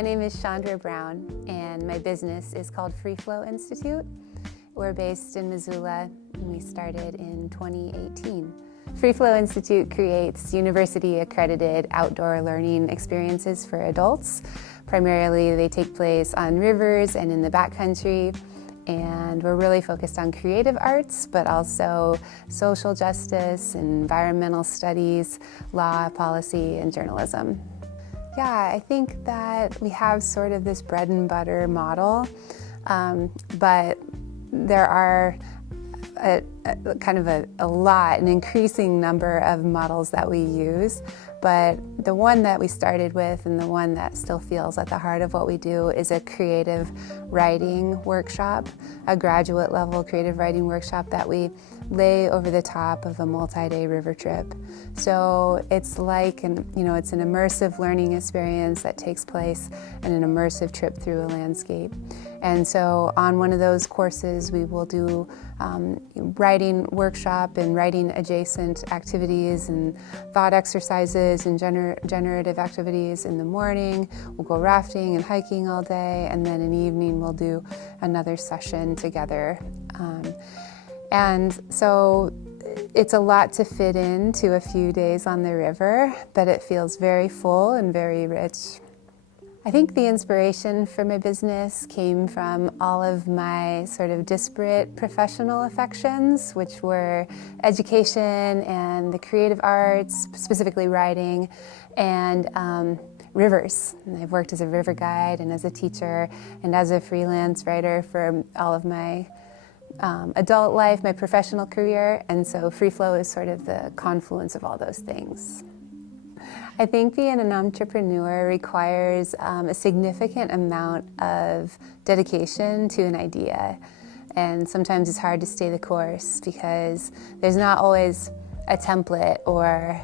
My name is Chandra Brown, and my business is called Freeflow Institute. We're based in Missoula, and we started in 2018. Freeflow Institute creates university-accredited outdoor learning experiences for adults. Primarily, they take place on rivers and in the backcountry, and we're really focused on creative arts, but also social justice, environmental studies, law, policy, and journalism. Yeah, I think that we have sort of this bread and butter model, but there are an increasing number of models that we use. But the one that we started with and the one that still feels at the heart of what we do is a creative writing workshop, a graduate level creative writing workshop that we lay over the top of a multi-day river trip. So it's like it's an immersive learning experience that takes place in an immersive trip through a landscape. And so on one of those courses, we will do writing workshop and writing adjacent activities and thought exercises and generative activities in the morning. We'll go rafting and hiking all day, and then in the evening we'll do another session together. And so it's a lot to fit into a few days on the river, but it feels very full and very rich. I think the inspiration for my business came from all of my sort of disparate professional affections, which were education and the creative arts, specifically writing, and rivers. And I've worked as a river guide and as a teacher and as a freelance writer for all of my adult life, my professional career, and so Freeflow is sort of the confluence of all those things. I think being an entrepreneur requires a significant amount of dedication to an idea, and sometimes it's hard to stay the course because there's not always a template or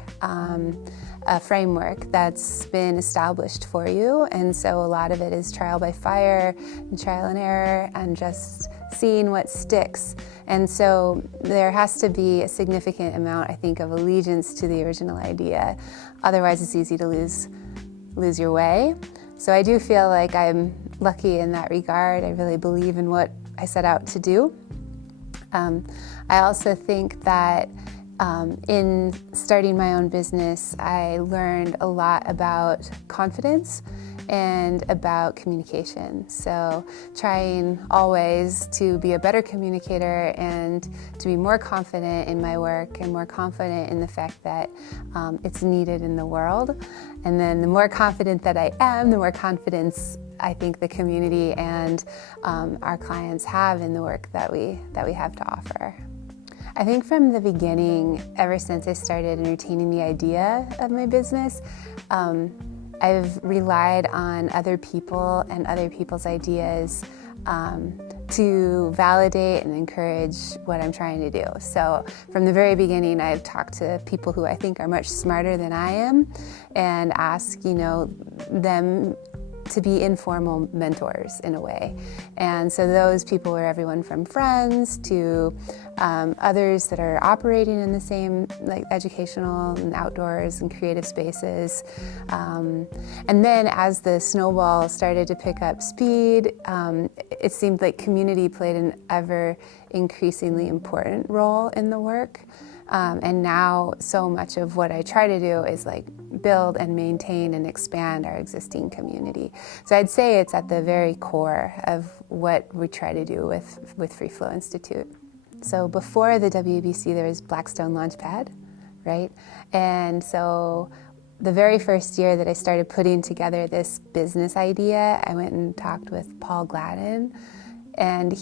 a framework that's been established for you, and so a lot of it is trial by fire and trial and error and just seeing what sticks. And so there has to be a significant amount, I think, of allegiance to the original idea. Otherwise, it's easy to lose your way. So I do feel like I'm lucky in that regard. I really believe in what I set out to do. I also think that in starting my own business, I learned a lot about confidence and about communication. So trying always to be a better communicator and to be more confident in my work and more confident in the fact that it's needed in the world. And then the more confident that I am, the more confidence I think the community and our clients have in the work that we have to offer. I think from the beginning, ever since I started entertaining the idea of my business, I've relied on other people and other people's ideas to validate and encourage what I'm trying to do. So from the very beginning, I've talked to people who I think are much smarter than I am and ask, them to be informal mentors in a way. And so those people are everyone from friends to others that are operating in the same educational and outdoors and creative spaces. And then as the snowball started to pick up speed, it seemed like community played an ever increasingly important role in the work. And now so much of what I try to do is build and maintain and expand our existing community. So I'd say it's at the very core of what we try to do with Freeflow Institute. So before the WBC, there was Blackstone Launchpad, right? And so the very first year that I started putting together this business idea, I went and talked with Paul Gladden. And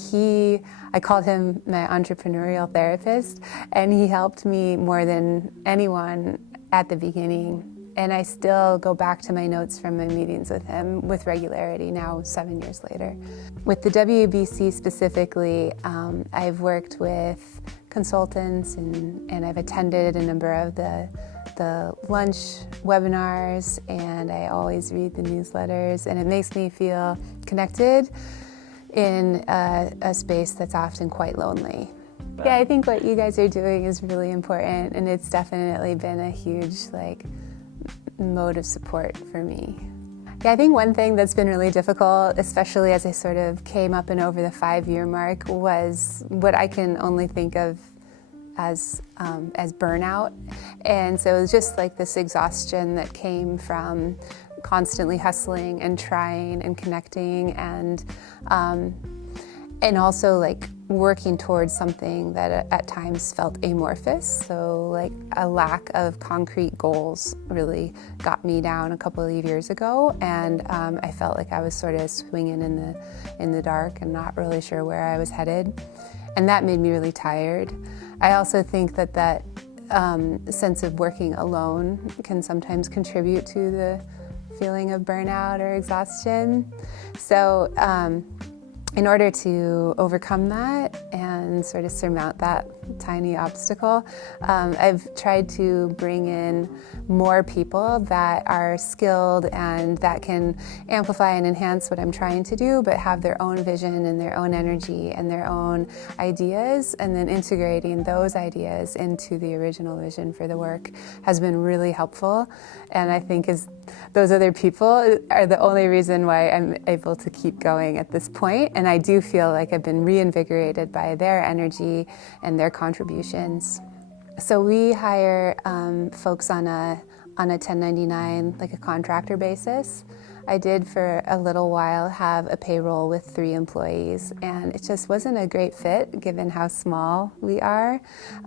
I called him my entrepreneurial therapist, and he helped me more than anyone at the beginning. And I still go back to my notes from my meetings with him with regularity now, 7 years later. With the WBC specifically, I've worked with consultants and I've attended a number of the lunch webinars, and I always read the newsletters, and it makes me feel connected in a space that's often quite lonely. Yeah, I think what you guys are doing is really important, and it's definitely been a huge mode of support for me. Yeah, I think one thing that's been really difficult, especially as I sort of came up and over the 5-year mark, was what I can only think of as burnout. And so it was just like this exhaustion that came from constantly hustling and trying and connecting and also like working towards something that at times felt amorphous. So like a lack of concrete goals really got me down a couple of years ago, and I felt like I was sort of swinging in the dark and not really sure where I was headed, and that made me really tired. I also think that sense of working alone can sometimes contribute to the feeling of burnout or exhaustion. So in order to overcome that and sort of surmount that tiny obstacle, I've tried to bring in more people that are skilled and that can amplify and enhance what I'm trying to do, but have their own vision and their own energy and their own ideas, and then integrating those ideas into the original vision for the work has been really helpful. And I think those other people are the only reason why I'm able to keep going at this point. And I do feel like I've been reinvigorated by their energy and their contributions. So we hire folks on a 1099, like a contractor basis. I did for a little while have a payroll with 3 employees, and it just wasn't a great fit given how small we are.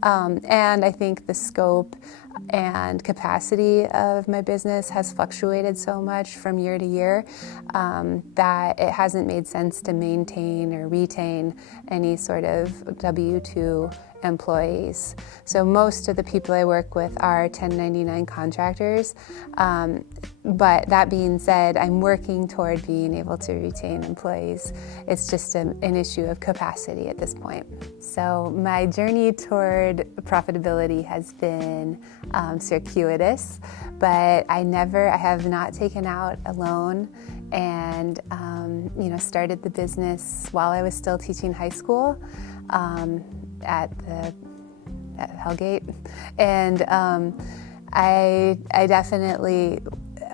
And I think the scope and capacity of my business has fluctuated so much from year to year that it hasn't made sense to maintain or retain any sort of W-2 employees. So most of the people I work with are 1099 contractors, but that being said, I'm working toward being able to retain employees. It's just an issue of capacity at this point. So my journey toward profitability has been circuitous, but I have not taken out a loan, and started the business while I was still teaching high school at Hellgate, and I definitely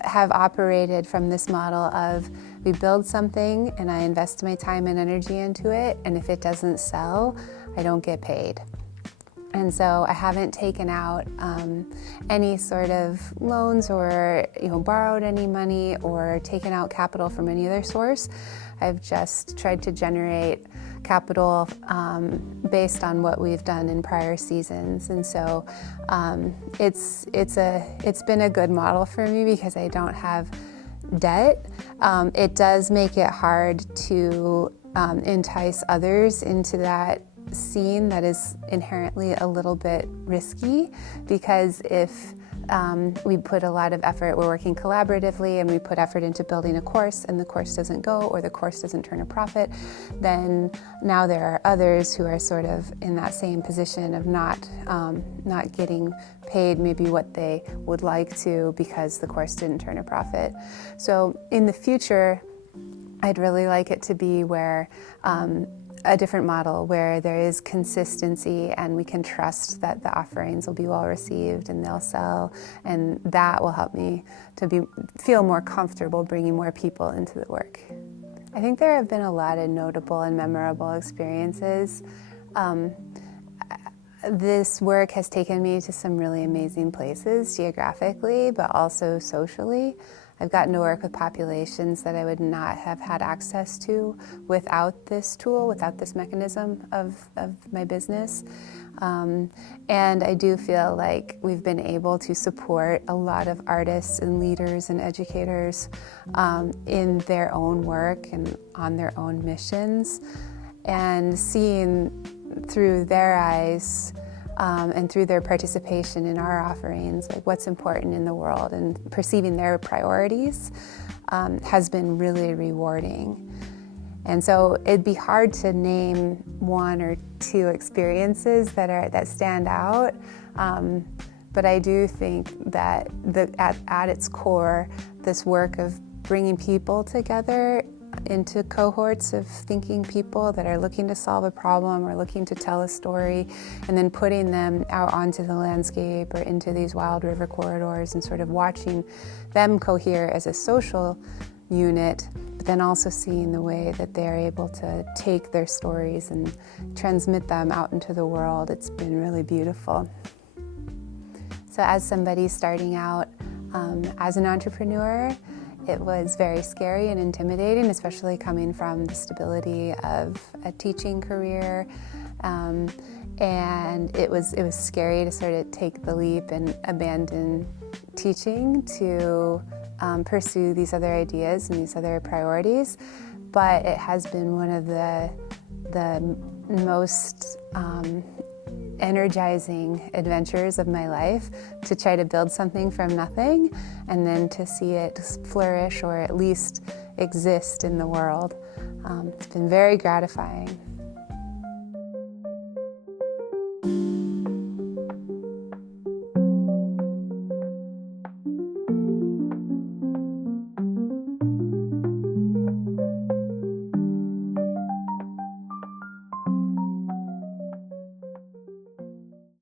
have operated from this model of we build something and I invest my time and energy into it, and if it doesn't sell, I don't get paid. And so I haven't taken out any sort of loans or borrowed any money or taken out capital from any other source. I've just tried to generate capital based on what we've done in prior seasons, and so it's been a good model for me because I don't have debt. It does make it hard to entice others into that scene that is inherently a little bit risky, because if we put a lot of effort, we're working collaboratively, and we put effort into building a course and the course doesn't go, or the course doesn't turn a profit, then now there are others who are sort of in that same position of not getting paid maybe what they would like to because the course didn't turn a profit. So in the future, I'd really like it to be where a different model where there is consistency and we can trust that the offerings will be well received and they'll sell, and that will help me to feel more comfortable bringing more people into the work. I think there have been a lot of notable and memorable experiences. This work has taken me to some really amazing places geographically, but also socially. I've gotten to work with populations that I would not have had access to without this tool, without this mechanism of my business. And I do feel like we've been able to support a lot of artists and leaders and educators in their own work and on their own missions, and seeing through their eyes and through their participation in our offerings, like what's important in the world and perceiving their priorities has been really rewarding. And so it'd be hard to name 1 or 2 experiences that stand out, but I do think that at its core, this work of bringing people together into cohorts of thinking people that are looking to solve a problem or looking to tell a story, and then putting them out onto the landscape or into these wild river corridors and sort of watching them cohere as a social unit, but then also seeing the way that they're able to take their stories and transmit them out into the world. It's been really beautiful. So as somebody starting out as an entrepreneur, it was very scary and intimidating, especially coming from the stability of a teaching career. And it was scary to sort of take the leap and abandon teaching to pursue these other ideas and these other priorities. But it has been one of the most energizing adventures of my life, to try to build something from nothing and then to see it flourish or at least exist in the world. It's been very gratifying.